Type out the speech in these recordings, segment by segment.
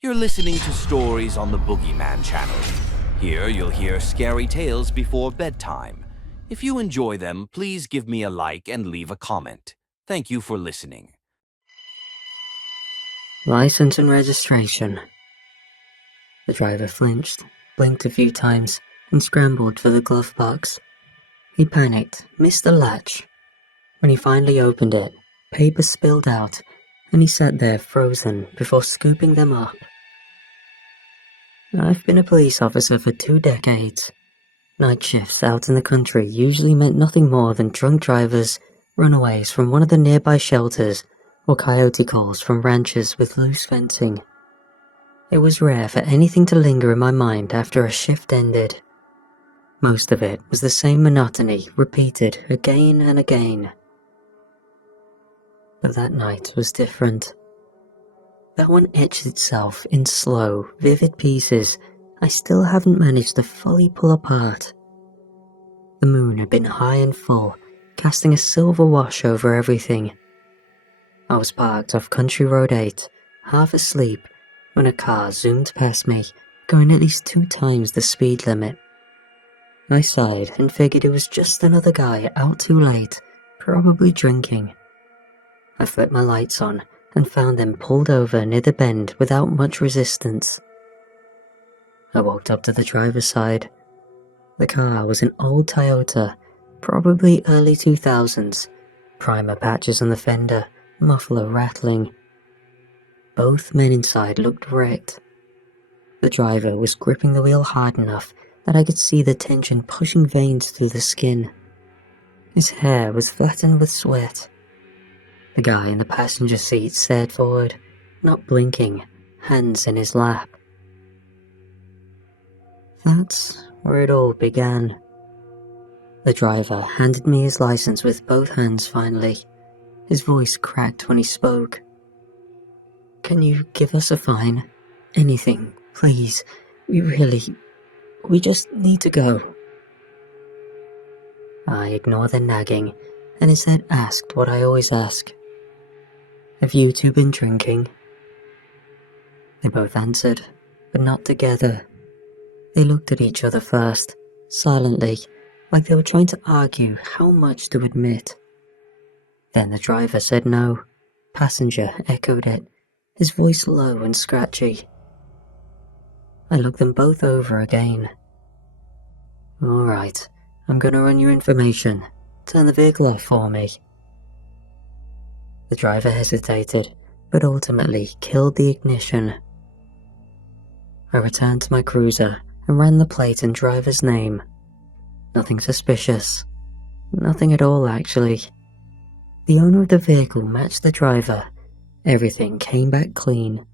You're listening to Stories on the Boogeyman channel. Here you'll hear scary tales before bedtime. If you enjoy them, please give me a like and leave a comment. Thank you for listening. License and registration. The driver flinched, blinked a few times, and scrambled for the glove box. He panicked, missed the latch. When he finally opened it, paper spilled out, and he sat there frozen before scooping them up. I've been a police officer for 2 decades. Night shifts out in the country usually meant nothing more than drunk drivers, runaways from one of the nearby shelters, or coyote calls from ranches with loose fencing. It was rare for anything to linger in my mind after a shift ended. Most of it was the same monotony repeated again and again. But that night was different. That one etched itself in slow, vivid pieces I still haven't managed to fully pull apart. The moon had been high and full, casting a silver wash over everything. I was parked off Country Road 8, half asleep, when a car zoomed past me, going at least 2 times the speed limit. I sighed and figured it was just another guy out too late, probably drinking. I flipped my lights on and found them pulled over near the bend without much resistance. I walked up to the driver's side. The car was an old Toyota, probably early 2000s, primer patches on the fender, muffler rattling. Both men inside looked wrecked. The driver was gripping the wheel hard enough that I could see the tension pushing veins through the skin. His hair was flattened with sweat. The guy in the passenger seat stared forward, not blinking, hands in his lap. That's where it all began. The driver handed me his license with both hands finally. His voice cracked when he spoke. "Can you give us a fine? Anything, please. We just need to go." I ignored the nagging and instead asked what I always ask. "Have you two been drinking?" They both answered, but not together. They looked at each other first, silently, like they were trying to argue how much to admit. Then the driver said no. Passenger echoed it, his voice low and scratchy. I looked them both over again. "All right, I'm gonna run your information. Turn the vehicle off for me." The driver hesitated, but ultimately killed the ignition. I returned to my cruiser and ran the plate and driver's name. Nothing suspicious. Nothing at all, actually. The owner of the vehicle matched the driver. Everything came back clean.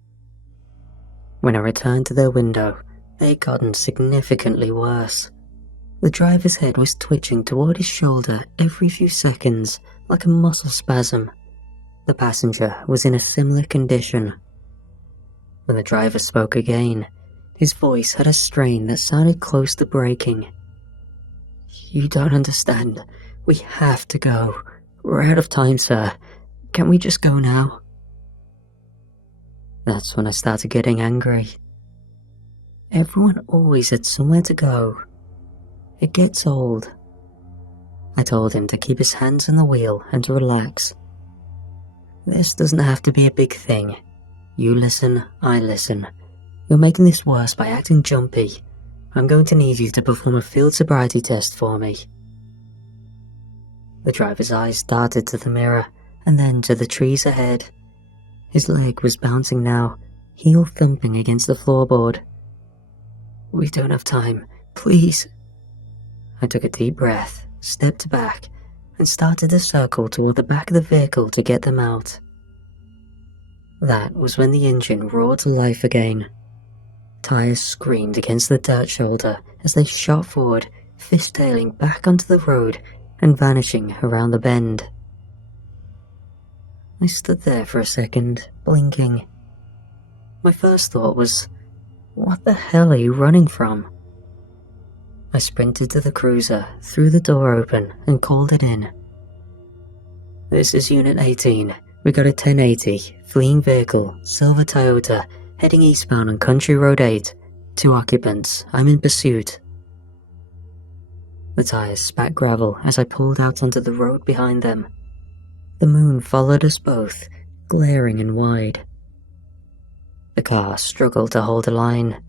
When I returned to their window, they had gotten significantly worse. The driver's head was twitching toward his shoulder every few seconds, like a muscle spasm. The passenger was in a similar condition. When the driver spoke again, his voice had a strain that sounded close to breaking. "You don't understand. We have to go. We're out of time, sir. Can we just go now?" That's when I started getting angry. Everyone always had somewhere to go. It gets old. I told him to keep his hands on the wheel and to relax. This doesn't have to be a big thing. You listen, I listen. You're making this worse by acting jumpy. I'm going to need you to perform a field sobriety test for me. The driver's eyes darted to the mirror and then to the trees ahead. His leg was bouncing now, heel thumping against the floorboard. "We don't have time. Please." I took a deep breath, stepped back, and started to circle toward the back of the vehicle to get them out. That was when the engine roared to life again. Tires screamed against the dirt shoulder as they shot forward, fishtailing back onto the road and vanishing around the bend. I stood there for a second, blinking. My first thought was, what the hell are you running from? I sprinted to the cruiser, threw the door open, and called it in. "This is Unit 18. We got a 1080, fleeing vehicle, silver Toyota, heading eastbound on Country Road 8. 2 occupants, I'm in pursuit. The tires spat gravel as I pulled out onto the road behind them. The moon followed us both, glaring and wide. The car struggled to hold a line.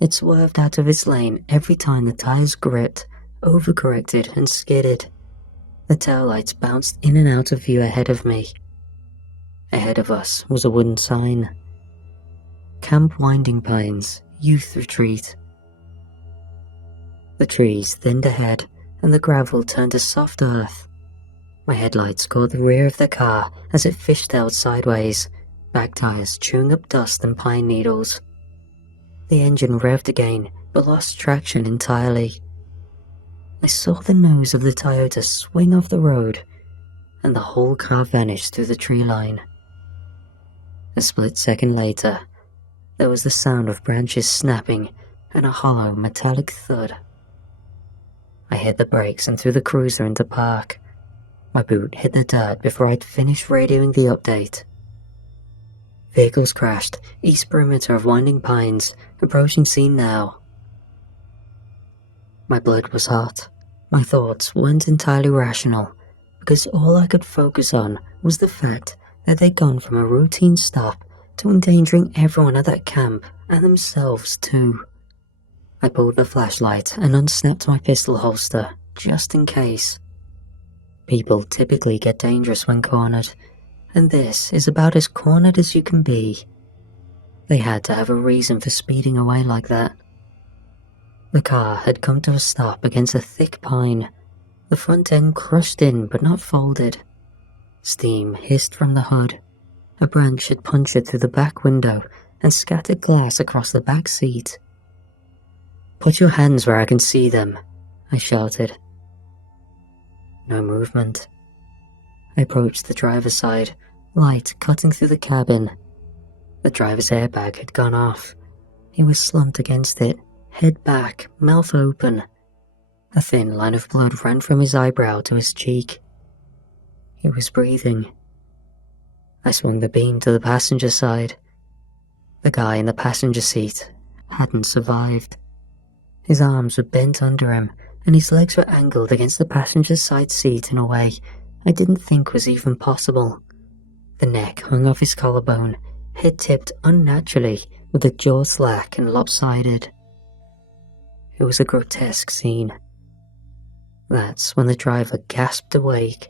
It swerved out of its lane every time the tires gripped, overcorrected and skidded. The taillights bounced in and out of view ahead of me. Ahead of us was a wooden sign. Camp Winding Pines, Youth Retreat. The trees thinned ahead, and the gravel turned to soft earth. My headlights caught the rear of the car as it fishtailed sideways, back tires chewing up dust and pine needles. The engine revved again, but lost traction entirely. I saw the nose of the Toyota swing off the road, and the whole car vanished through the tree line. A split second later, there was the sound of branches snapping and a hollow metallic thud. I hit the brakes and threw the cruiser into park. My boot hit the dirt before I'd finished radioing the update. Vehicles crashed, east perimeter of Winding Pines, approaching scene now. My blood was hot. My thoughts weren't entirely rational, because all I could focus on was the fact that they'd gone from a routine stop to endangering everyone at that camp and themselves too. I pulled the flashlight and unsnapped my pistol holster, just in case. People typically get dangerous when cornered, and this is about as cornered as you can be. They had to have a reason for speeding away like that. The car had come to a stop against a thick pine, the front end crushed in but not folded. Steam hissed from the hood. A branch had punctured through the back window and scattered glass across the back seat. "Put your hands where I can see them," I shouted. No movement. I approached the driver's side, light cutting through the cabin. The driver's airbag had gone off. He was slumped against it, head back, mouth open. A thin line of blood ran from his eyebrow to his cheek. He was breathing. I swung the beam to the passenger side. The guy in the passenger seat hadn't survived. His arms were bent under him, and his legs were angled against the passenger side seat in a way I didn't think was even possible. The neck hung off his collarbone, head tipped unnaturally, with the jaw slack and lopsided. It was a grotesque scene. That's when the driver gasped awake.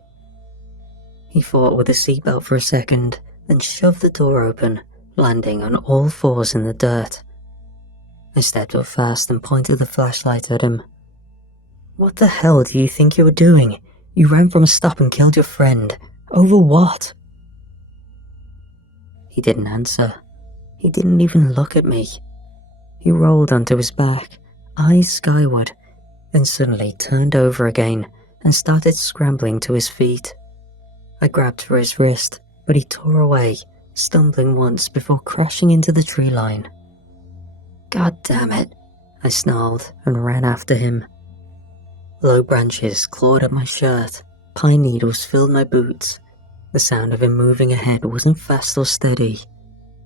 He fought with the seatbelt for a second, then shoved the door open, landing on all fours in the dirt. I stepped up fast and pointed the flashlight at him. "What the hell do you think you were doing? You ran from a stop and killed your friend. Over what?" He didn't answer. He didn't even look at me. He rolled onto his back, eyes skyward, then suddenly turned over again and started scrambling to his feet. I grabbed for his wrist, but he tore away, stumbling once before crashing into the tree line. "God damn it," I snarled and ran after him. Low branches clawed at my shirt, pine needles filled my boots. The sound of him moving ahead wasn't fast or steady.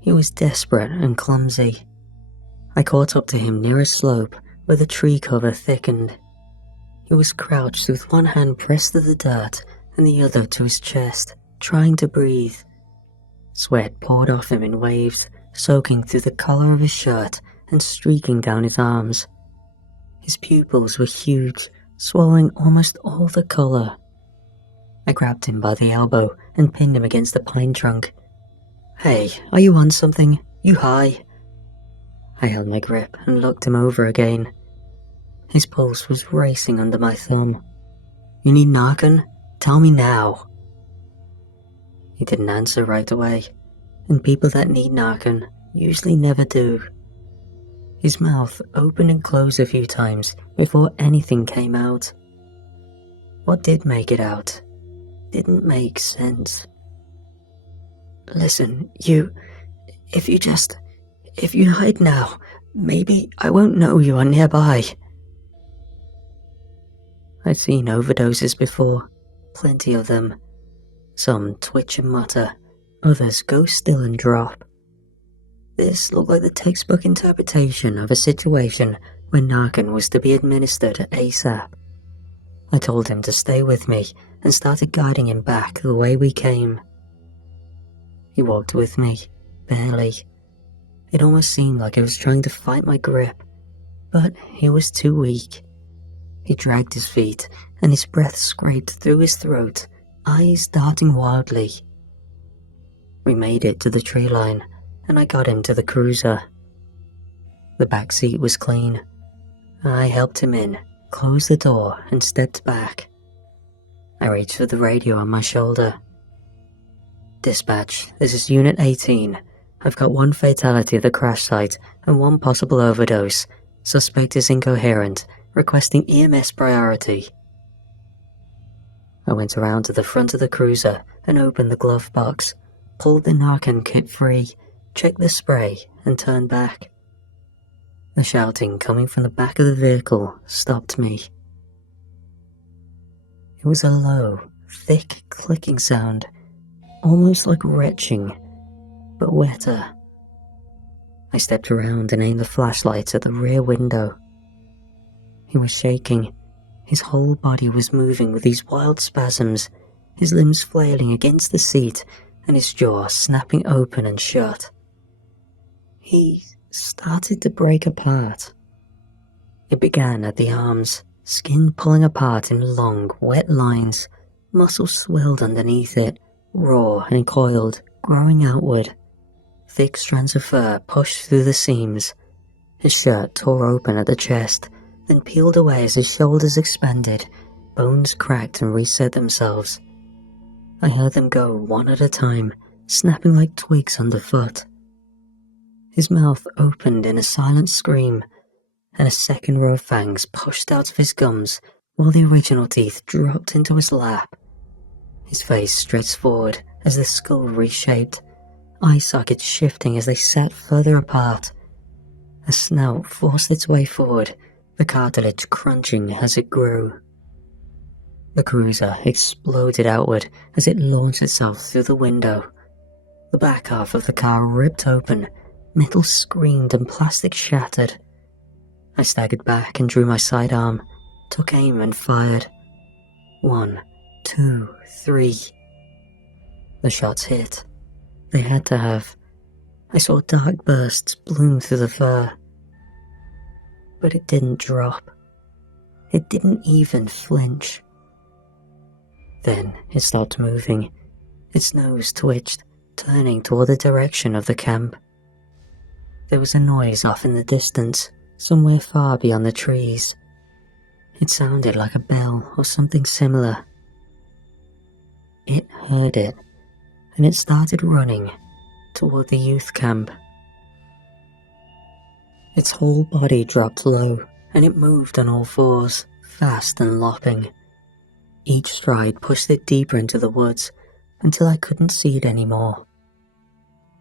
He was desperate and clumsy. I caught up to him near a slope where the tree cover thickened. He was crouched with one hand pressed to the dirt and the other to his chest, trying to breathe. Sweat poured off him in waves, soaking through the collar of his shirt and streaking down his arms. His pupils were huge, swallowing almost all the color. I grabbed him by the elbow and pinned him against the pine trunk. "Hey, are you on something? You high?" I held my grip and looked him over again. His pulse was racing under my thumb. "You need Narcan? Tell me now." He didn't answer right away, and people that need Narcan usually never do. His mouth opened and closed a few times before anything came out. What did make it out didn't make sense. "Listen, if you hide now, maybe I won't know you are nearby." I'd seen overdoses before, plenty of them. Some twitch and mutter, others go still and drop. This looked like the textbook interpretation of a situation where Narcan was to be administered ASAP. I told him to stay with me and started guiding him back the way we came. He walked with me, barely. It almost seemed like he was trying to fight my grip, but he was too weak. He dragged his feet, and his breath scraped through his throat, eyes darting wildly. We made it to the tree line, and I got him to the cruiser. The back seat was clean. I helped him in, closed the door, and stepped back. I reached for the radio on my shoulder. "Dispatch, this is Unit 18. I've got one fatality at the crash site and one possible overdose. Suspect is incoherent, requesting EMS priority." I went around to the front of the cruiser and opened the glove box, pulled the Narcan kit free, checked the spray, and turned back. The shouting coming from the back of the vehicle stopped me. It was a low, thick clicking sound, almost like retching, but wetter. I stepped around and aimed the flashlight at the rear window. He was shaking. His whole body was moving with these wild spasms, his limbs flailing against the seat and his jaw snapping open and shut. He started to break apart. It began at the arms, skin pulling apart in long, wet lines, muscles swelled underneath it, raw and coiled, growing outward. Thick strands of fur pushed through the seams. His shirt tore open at the chest, then peeled away as his shoulders expanded, bones cracked and reset themselves. I heard them go one at a time, snapping like twigs underfoot. His mouth opened in a silent scream, and a second row of fangs pushed out of his gums while the original teeth dropped into his lap. His face stretched forward as the skull reshaped, eye sockets shifting as they sat further apart. A snout forced its way forward, the cartilage crunching as it grew. The cruiser exploded outward as it launched itself through the window. The back half of the car ripped open, metal screamed and plastic shattered. I staggered back and drew my sidearm, took aim and fired. 1, 2, 3. The shots hit. They had to have. I saw dark bursts bloom through the fur. But it didn't drop. It didn't even flinch. Then it stopped moving. Its nose twitched, turning toward the direction of the camp. There was a noise off in the distance, somewhere far beyond the trees. It sounded like a bell or something similar. It heard it, and it started running toward the youth camp. Its whole body dropped low, and it moved on all fours, fast and lopping. Each stride pushed it deeper into the woods, until I couldn't see it anymore.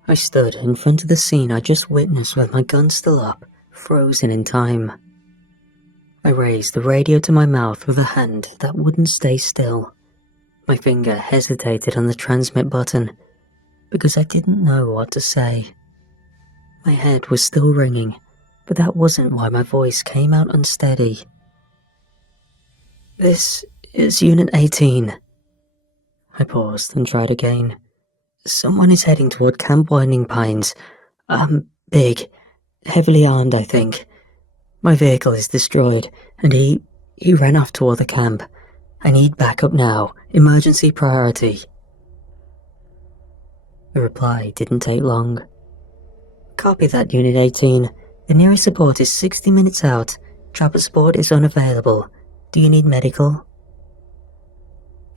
I stood in front of the scene I just witnessed with my gun still up, frozen in time. I raised the radio to my mouth with a hand that wouldn't stay still. My finger hesitated on the transmit button, because I didn't know what to say. My head was still ringing, but that wasn't why my voice came out unsteady. "This is Unit 18. I paused and tried again. "Someone is heading toward Camp Winding Pines. Big. Heavily armed, I think. My vehicle is destroyed, and he ran off toward the camp. I need backup now. Emergency priority." The reply didn't take long. "Copy that, Unit 18. The nearest support is 60 minutes out. Chopper support is unavailable. Do you need medical?"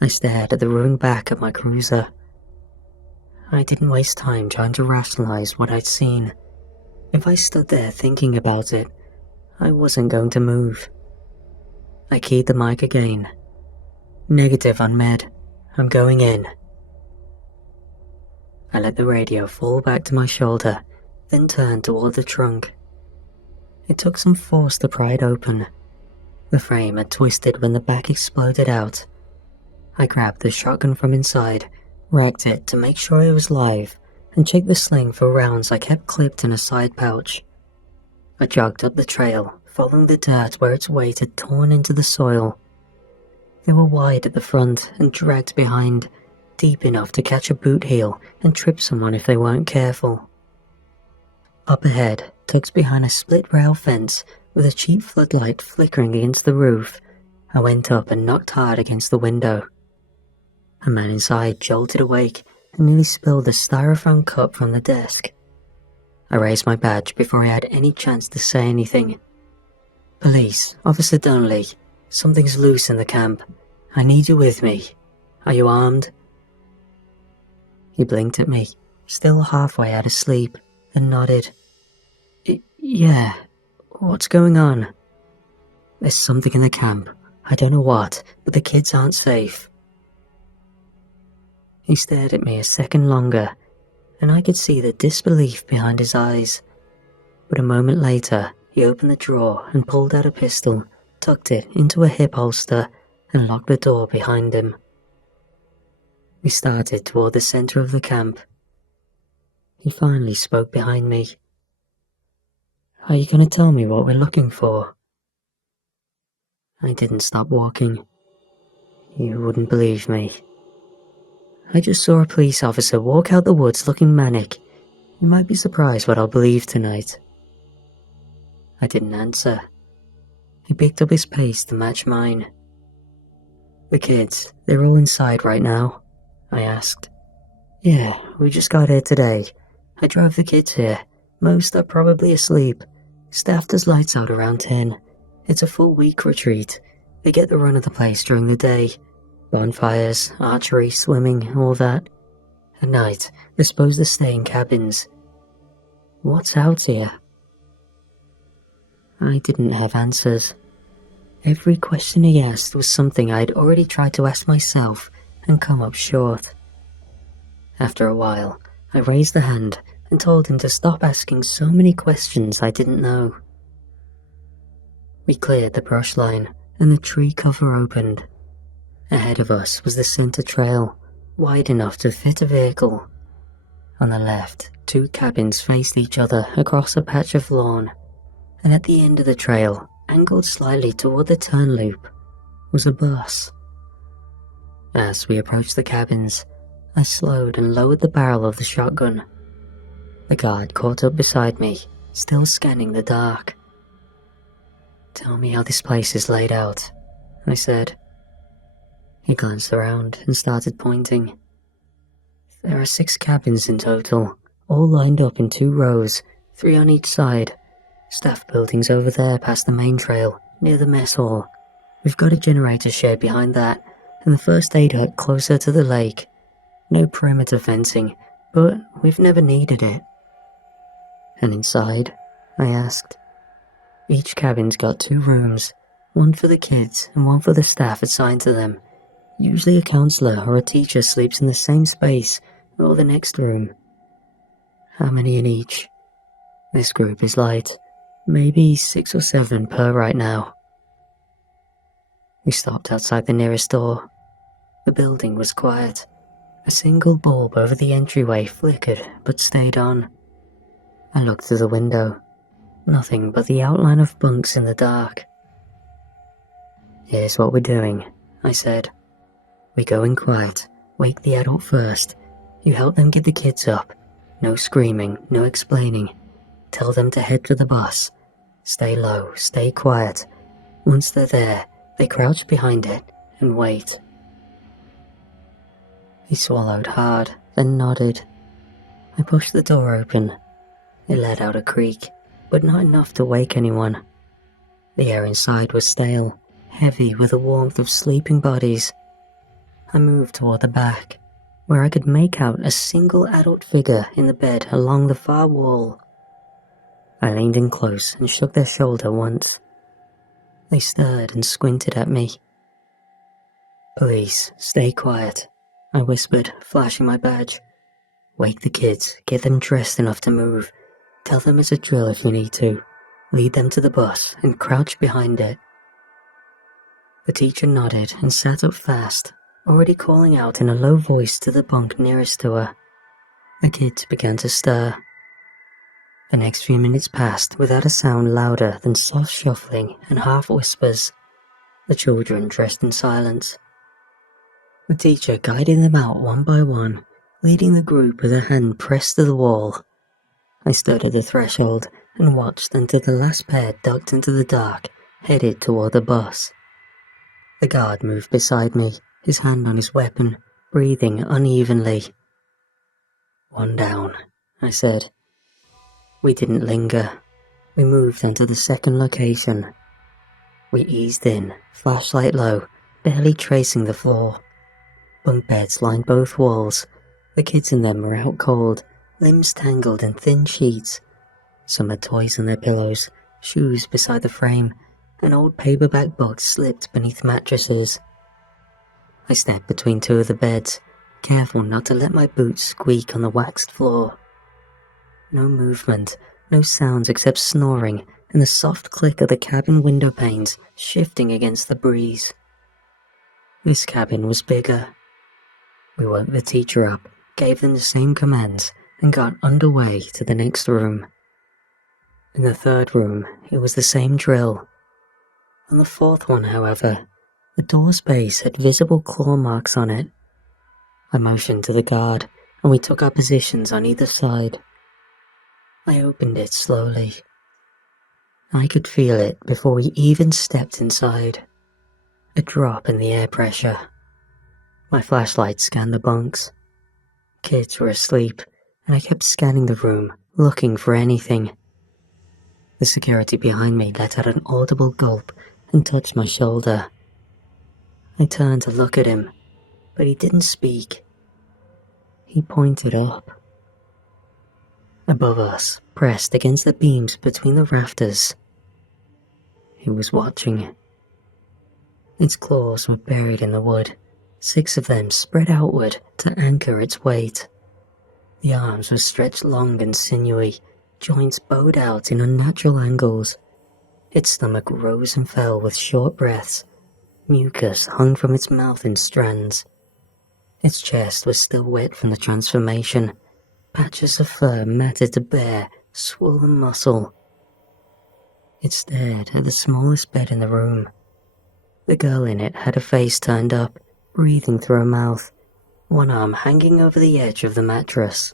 I stared at the ruined back of my cruiser. I didn't waste time trying to rationalize what I'd seen. If I stood there thinking about it, I wasn't going to move. I keyed the mic again. "Negative on med. I'm going in." I let the radio fall back to my shoulder, then turned toward the trunk. It took some force to pry it open. The frame had twisted when the back exploded out. I grabbed the shotgun from inside, racked it to make sure it was live, and checked the sling for rounds I kept clipped in a side pouch. I jogged up the trail, following the dirt where its weight had torn into the soil. They were wide at the front and dragged behind, deep enough to catch a boot heel and trip someone if they weren't careful. Up ahead, tucked behind a split rail fence with a cheap floodlight flickering against the roof, I went up and knocked hard against the window. A man inside jolted awake and nearly spilled a styrofoam cup from the desk. I raised my badge before I had any chance to say anything. "Police, Officer Donnelly, something's loose in the camp. I need you with me. Are you armed?" He blinked at me, still halfway out of sleep, and nodded. Yeah, what's going on?" "There's something in the camp. I don't know what, but the kids aren't safe." He stared at me a second longer, and I could see the disbelief behind his eyes. But a moment later, he opened the drawer and pulled out a pistol, tucked it into a hip holster, and locked the door behind him. We started toward the center of the camp. He finally spoke behind me. "Are you going to tell me what we're looking for?" I didn't stop walking. You wouldn't believe me. I just saw a police officer walk out the woods looking manic. You might be surprised what I'll believe tonight. I didn't answer. He picked up his pace to match mine. "The kids, they're all inside right now?" I asked. "Yeah, we just got here today. I drove the kids here. Most are probably asleep. Staff does lights out around 10. It's a full week retreat. They get the run of the place during the day. Bonfires, archery, swimming, all that. At night, they're supposed to stay in cabins. What's out here?" I didn't have answers. Every question he asked was something I'd already tried to ask myself and come up short. After a while, I raised a hand and told him to stop asking so many questions I didn't know. We cleared the brush line and the tree cover opened. Ahead of us was the center trail, wide enough to fit a vehicle. On the left, 2 cabins faced each other across a patch of lawn, and at the end of the trail, angled slightly toward the turn loop, was a bus. As we approached the cabins, I slowed and lowered the barrel of the shotgun. The guard caught up beside me, still scanning the dark. "Tell me how this place is laid out," I said. He glanced around and started pointing. "There are 6 cabins in total, all lined up in 2 rows, 3 on each side. Staff buildings over there past the main trail, near the mess hall. We've got a generator shed behind that, and the first aid hut closer to the lake. No perimeter fencing, but we've never needed it." "And inside?" I asked. "Each cabin's got 2 rooms, one for the kids and one for the staff assigned to them. Usually a counselor or a teacher sleeps in the same space or the next room." "How many in each?" "This group is light. Maybe 6 or 7 per right now." We stopped outside the nearest door. The building was quiet. A single bulb over the entryway flickered but stayed on. I looked through the window. Nothing but the outline of bunks in the dark. "Here's what we're doing," I said. "We go in quiet, wake the adult first. You help them get the kids up. No screaming, no explaining. Tell them to head to the bus. Stay low, stay quiet. Once they're there, they crouch behind it and wait." He swallowed hard, then nodded. I pushed the door open. It let out a creak, but not enough to wake anyone. The air inside was stale, heavy with the warmth of sleeping bodies. I moved toward the back, where I could make out a single adult figure in the bed along the far wall. I leaned in close and shook their shoulder once. They stirred and squinted at me. "Please, stay quiet," I whispered, flashing my badge. "Wake the kids, get them dressed enough to move. Tell them it's a drill if you need to. Lead them to the bus and crouch behind it." The teacher nodded and sat up fast, already calling out in a low voice to the bunk nearest to her. The kids began to stir. The next few minutes passed without a sound louder than soft shuffling and half whispers. The children dressed in silence. The teacher guided them out one by one, leading the group with a hand pressed to the wall. I stood at the threshold and watched until the last pair ducked into the dark, headed toward the bus. The guard moved beside me, his hand on his weapon, breathing unevenly. "One down," I said. We didn't linger. We moved onto the second location. We eased in, flashlight low, barely tracing the floor. Bunk beds lined both walls. The kids in them were out cold, limbs tangled in thin sheets. Some had toys on their pillows, shoes beside the frame, and old paperback books slipped beneath mattresses. I stepped between two of the beds, careful not to let my boots squeak on the waxed floor. No movement, no sounds except snoring and the soft click of the cabin window panes shifting against the breeze. This cabin was bigger. We woke the teacher up, gave them the same commands, and got underway to the next room. In the third room, it was the same drill. On the fourth one, however, the door's base had visible claw marks on it. I motioned to the guard, and we took our positions on either side. I opened it slowly. I could feel it before we even stepped inside. A drop in the air pressure. My flashlight scanned the bunks. Kids were asleep, and I kept scanning the room, looking for anything. The security behind me let out an audible gulp and touched my shoulder. I turned to look at him, but he didn't speak. He pointed up. Above us, pressed against the beams between the rafters. He was watching. Its claws were buried in the wood, 6 of them spread outward to anchor its weight. The arms were stretched long and sinewy, joints bowed out in unnatural angles. Its stomach rose and fell with short breaths. Mucus hung from its mouth in strands. Its chest was still wet from the transformation. Patches of fur matted to bare, swollen muscle. It stared at the smallest bed in the room. The girl in it had her face turned up, breathing through her mouth, one arm hanging over the edge of the mattress.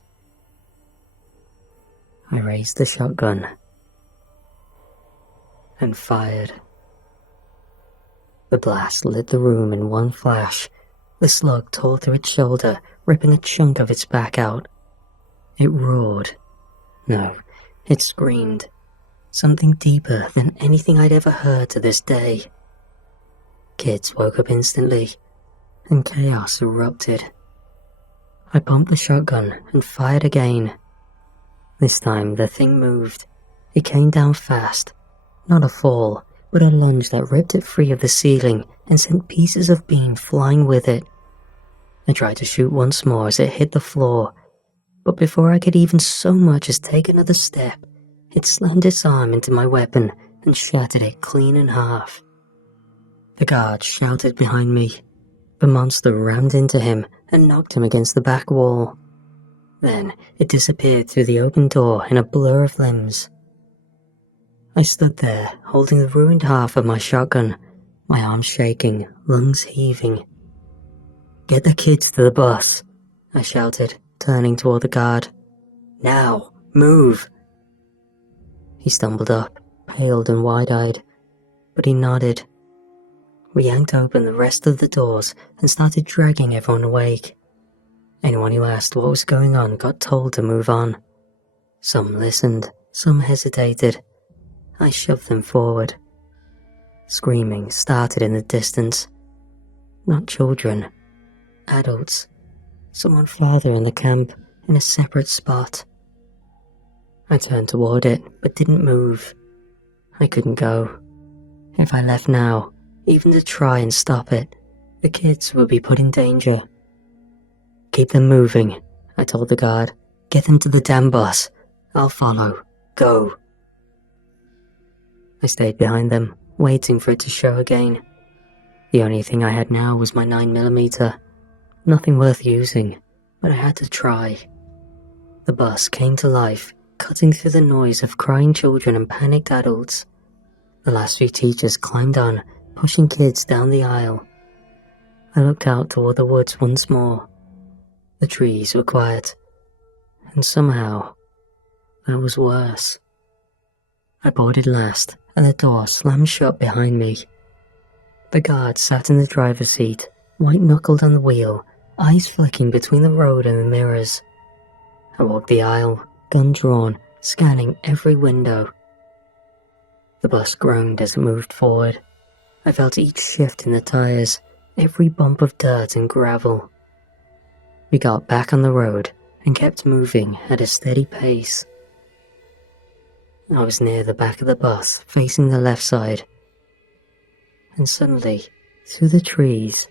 I raised the shotgun and fired. The blast lit the room in one flash. The slug tore through its shoulder, ripping a chunk of its back out. It roared. No, it screamed. Something deeper than anything I'd ever heard to this day. Kids woke up instantly, and chaos erupted. I pumped the shotgun and fired again. This time the thing moved. It came down fast. Not a fall, but a lunge that ripped it free of the ceiling and sent pieces of beam flying with it. I tried to shoot once more as it hit the floor, but before I could even so much as take another step, it slammed its arm into my weapon and shattered it clean in half. The guard shouted behind me. The monster rammed into him and knocked him against the back wall. Then it disappeared through the open door in a blur of limbs. I stood there, holding the ruined half of my shotgun, my arms shaking, lungs heaving. "Get the kids to the bus," I shouted, turning toward the guard. "Now, move!" He stumbled up, paled and wide-eyed, but he nodded. We yanked open the rest of the doors and started dragging everyone awake. Anyone who asked what was going on got told to move on. Some listened, some hesitated. I shoved them forward. Screaming started in the distance. Not children. Adults. Someone farther in the camp, in a separate spot. I turned toward it, but didn't move. I couldn't go. If I left now, even to try and stop it, the kids would be put in danger. "Keep them moving," I told the guard. "Get them to the damn bus. I'll follow. Go." I stayed behind them, waiting for it to show again. The only thing I had now was my 9mm. Nothing worth using, but I had to try. The bus came to life, cutting through the noise of crying children and panicked adults. The last few teachers climbed on, pushing kids down the aisle. I looked out toward the woods once more. The trees were quiet, and somehow, that was worse. I boarded last, and the door slammed shut behind me. The guard sat in the driver's seat, white-knuckled on the wheel, eyes flicking between the road and the mirrors. I walked the aisle, gun drawn, scanning every window. The bus groaned as it moved forward. I felt each shift in the tires, every bump of dirt and gravel. We got back on the road and kept moving at a steady pace. I was near the back of the bus, facing the left side. And suddenly, through the trees,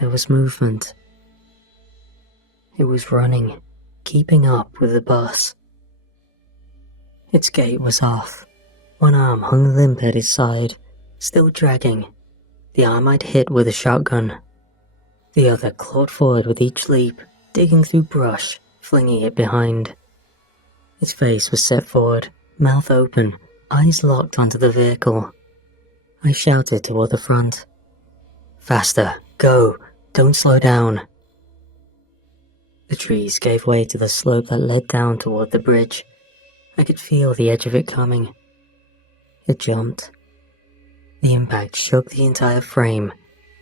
there was movement. It was running, keeping up with the bus. Its gait was off. One arm hung limp at his side, still dragging, the arm I'd hit with a shotgun. The other clawed forward with each leap, digging through brush, flinging it behind. Its face was set forward, mouth open, eyes locked onto the vehicle. I shouted toward the front. "Faster, go, don't slow down." The trees gave way to the slope that led down toward the bridge. I could feel the edge of it coming. It jumped. The impact shook the entire frame.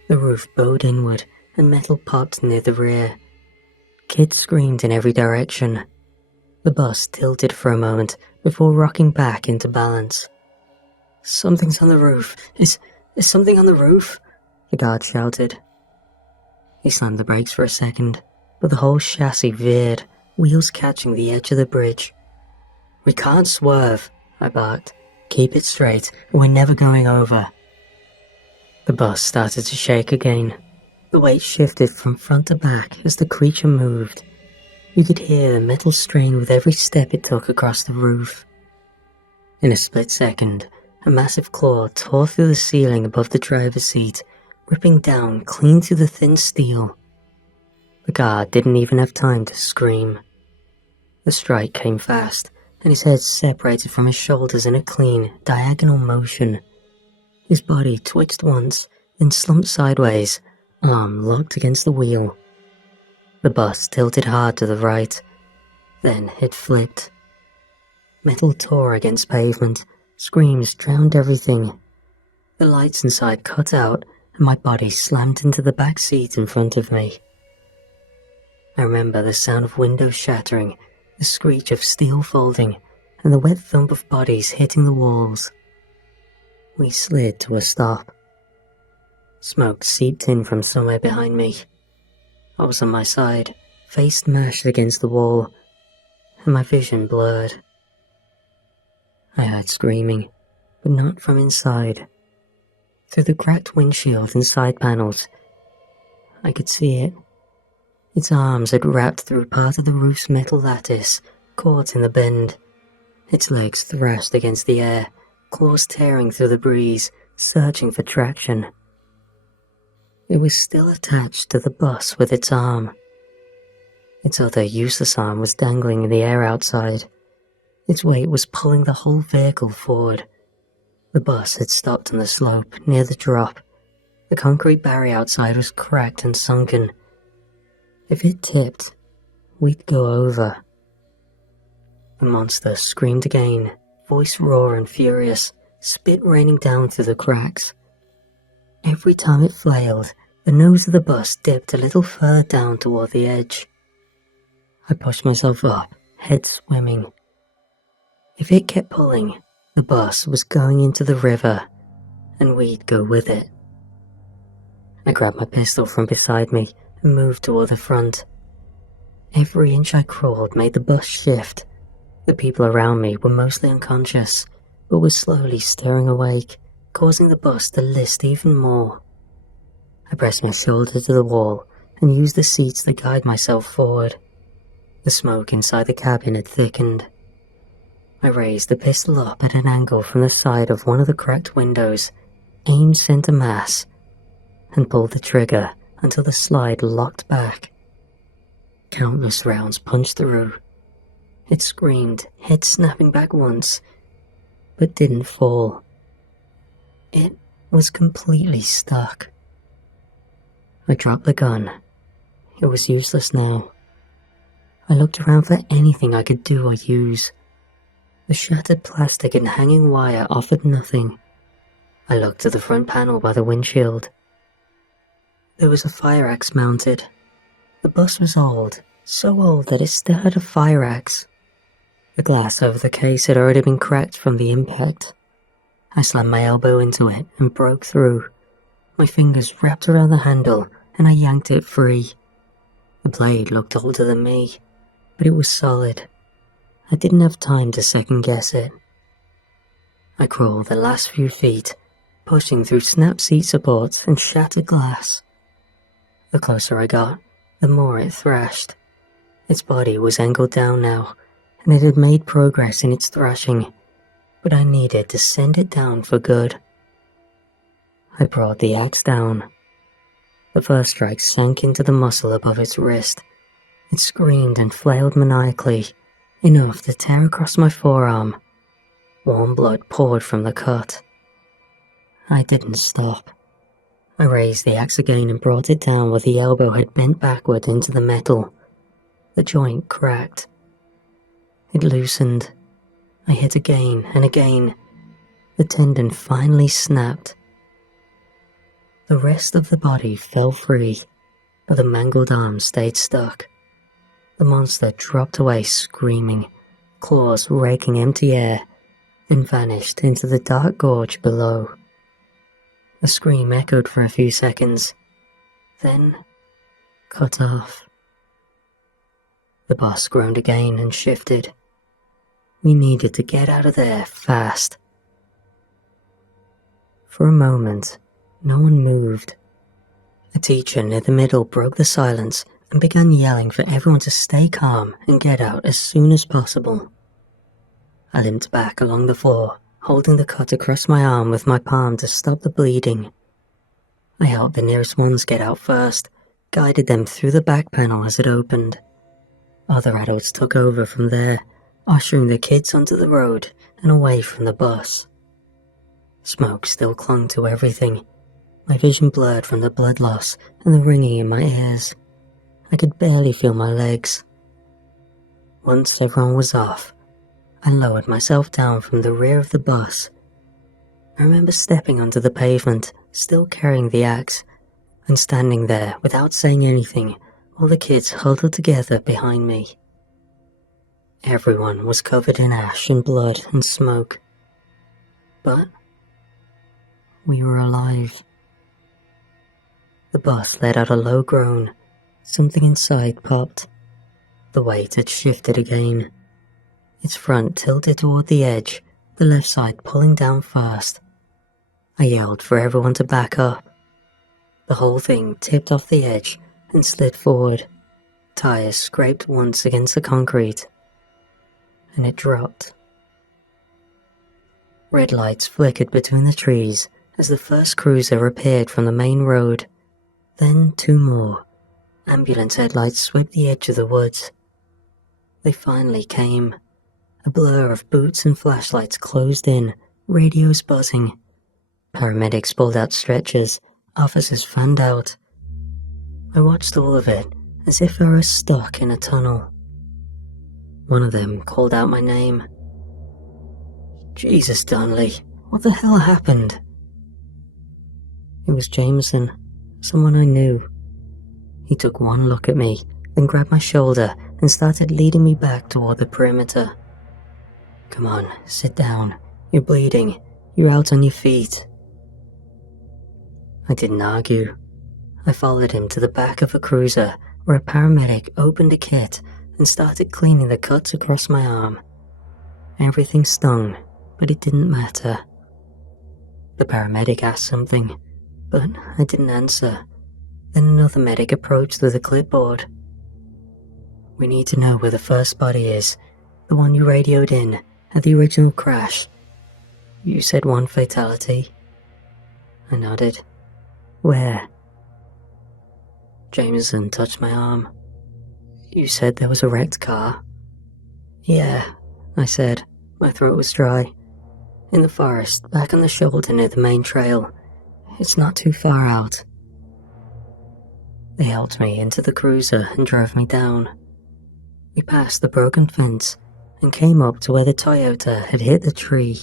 The roof bowed inward, and metal popped near the rear. Kids screamed in every direction. The bus tilted for a moment before rocking back into balance. "Something's on the roof. Is something on the roof?" the guard shouted. He slammed the brakes for a second, but the whole chassis veered, wheels catching the edge of the bridge. "We can't swerve," I barked. "Keep it straight, or we're never going over." The bus started to shake again. The weight shifted from front to back as the creature moved. You could hear the metal strain with every step it took across the roof. In a split second, a massive claw tore through the ceiling above the driver's seat, ripping down clean through the thin steel. The guard didn't even have time to scream. The strike came fast, and his head separated from his shoulders in a clean, diagonal motion. His body twitched once, then slumped sideways, arm locked against the wheel. The bus tilted hard to the right. Then it flipped. Metal tore against pavement. Screams drowned everything. The lights inside cut out, and my body slammed into the back seat in front of me. I remember the sound of windows shattering, the screech of steel folding, and the wet thump of bodies hitting the walls. We slid to a stop. Smoke seeped in from somewhere behind me. I was on my side, face mashed against the wall, and my vision blurred. I heard screaming, but not from inside. Through the cracked windshield and side panels, I could see it. Its arms had wrapped through part of the roof's metal lattice, caught in the bend. Its legs thrashed against the air, claws tearing through the breeze, searching for traction. It was still attached to the bus with its arm. Its other useless arm was dangling in the air outside. Its weight was pulling the whole vehicle forward. The bus had stopped on the slope, near the drop. The concrete barrier outside was cracked and sunken. If it tipped, we'd go over. The monster screamed again, voice raw and furious, spit raining down through the cracks. Every time it flailed, the nose of the bus dipped a little further down toward the edge. I pushed myself up, head swimming. If it kept pulling, the bus was going into the river, and we'd go with it. I grabbed my pistol from beside me and moved toward the front. Every inch I crawled made the bus shift. The people around me were mostly unconscious, but were slowly stirring awake, causing the bus to list even more. I pressed my shoulder to the wall and used the seats to guide myself forward. The smoke inside the cabin had thickened. I raised the pistol up at an angle from the side of one of the cracked windows, aimed center mass, and pulled the trigger until the slide locked back. Countless rounds punched through. It screamed, head snapping back once, but didn't fall. It was completely stuck. I dropped the gun. It was useless now. I looked around for anything I could do or use. The shattered plastic and hanging wire offered nothing. I looked at the front panel by the windshield. There was a fire axe mounted. The bus was old, so old that it still had a fire axe. The glass over the case had already been cracked from the impact. I slammed my elbow into it and broke through. My fingers wrapped around the handle and I yanked it free. The blade looked older than me, but it was solid. I didn't have time to second guess it. I crawled the last few feet, pushing through snapped seat supports and shattered glass. The closer I got, the more it thrashed. Its body was angled down now, and it had made progress in its thrashing, but I needed to send it down for good. I brought the axe down. The first strike sank into the muscle above its wrist. It screamed and flailed maniacally, enough to tear across my forearm. Warm blood poured from the cut. I didn't stop. I raised the axe again and brought it down where the elbow had bent backward into the metal. The joint cracked. It loosened. I hit again and again. The tendon finally snapped. The rest of the body fell free, but the mangled arm stayed stuck. The monster dropped away screaming, claws raking empty air, then vanished into the dark gorge below. The scream echoed for a few seconds, then cut off. The bus groaned again and shifted. We needed to get out of there fast. For a moment, no one moved. A teacher near the middle broke the silence and began yelling for everyone to stay calm and get out as soon as possible. I limped back along the floor, holding the cut across my arm with my palm to stop the bleeding. I helped the nearest ones get out first, guided them through the back panel as it opened. Other adults took over from there, ushering the kids onto the road and away from the bus. Smoke still clung to everything. My vision blurred from the blood loss and the ringing in my ears. I could barely feel my legs. Once everyone was off, I lowered myself down from the rear of the bus. I remember stepping onto the pavement, still carrying the axe, and standing there without saying anything while the kids huddled together behind me. Everyone was covered in ash and blood and smoke. But we were alive. The bus let out a low groan. Something inside popped. The weight had shifted again. Its front tilted toward the edge, the left side pulling down first. I yelled for everyone to back up. The whole thing tipped off the edge and slid forward. Tires scraped once against the concrete, and it dropped. Red lights flickered between the trees as the first cruiser appeared from the main road. Then two more. Ambulance headlights swept the edge of the woods. They finally came. A blur of boots and flashlights closed in, radios buzzing. Paramedics pulled out stretchers, officers fanned out. I watched all of it, as if I was stuck in a tunnel. One of them called out my name. Jesus, Donnelly, what the hell happened? It was Jameson, someone I knew. He took one look at me, then grabbed my shoulder and started leading me back toward the perimeter. Come on, sit down. You're bleeding. You're out on your feet. I didn't argue. I followed him to the back of a cruiser where a paramedic opened a kit and started cleaning the cuts across my arm. Everything stung, but it didn't matter. The paramedic asked something, but I didn't answer. Then another medic approached with a clipboard. We need to know where the first body is, the one you radioed in at the original crash. You said one fatality. I nodded. Where? Jameson touched my arm. You said there was a wrecked car? Yeah, I said. My throat was dry. In the forest, back on the shoulder near the main trail. It's not too far out. They helped me into the cruiser and drove me down. We passed the broken fence and came up to where the Toyota had hit the tree.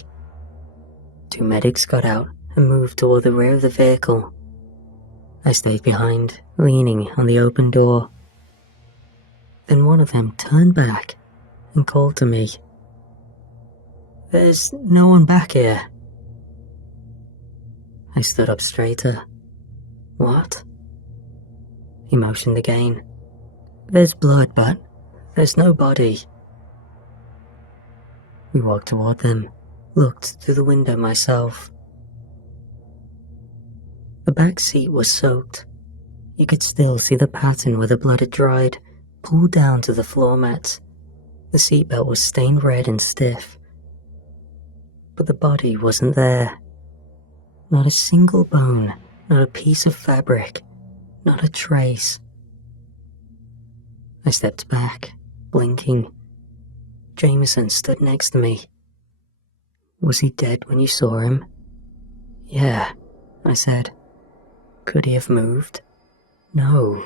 2 medics got out and moved toward the rear of the vehicle. I stayed behind, leaning on the open door. Then one of them turned back and called to me. There's no one back here. I stood up straighter. What? He motioned again. There's blood, but there's no body. We walked toward them, looked through the window myself. The back seat was soaked. You could still see the pattern where the blood had dried, pulled down to the floor mats. The seatbelt was stained red and stiff. But the body wasn't there. Not a single bone, not a piece of fabric, not a trace. I stepped back, blinking. Jameson stood next to me. Was he dead when you saw him? Yeah, I said. Could he have moved? No.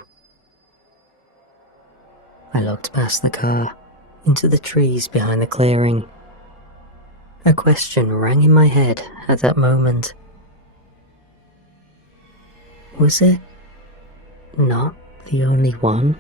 I looked past the car, into the trees behind the clearing. A question rang in my head at that moment. Was it not the only one?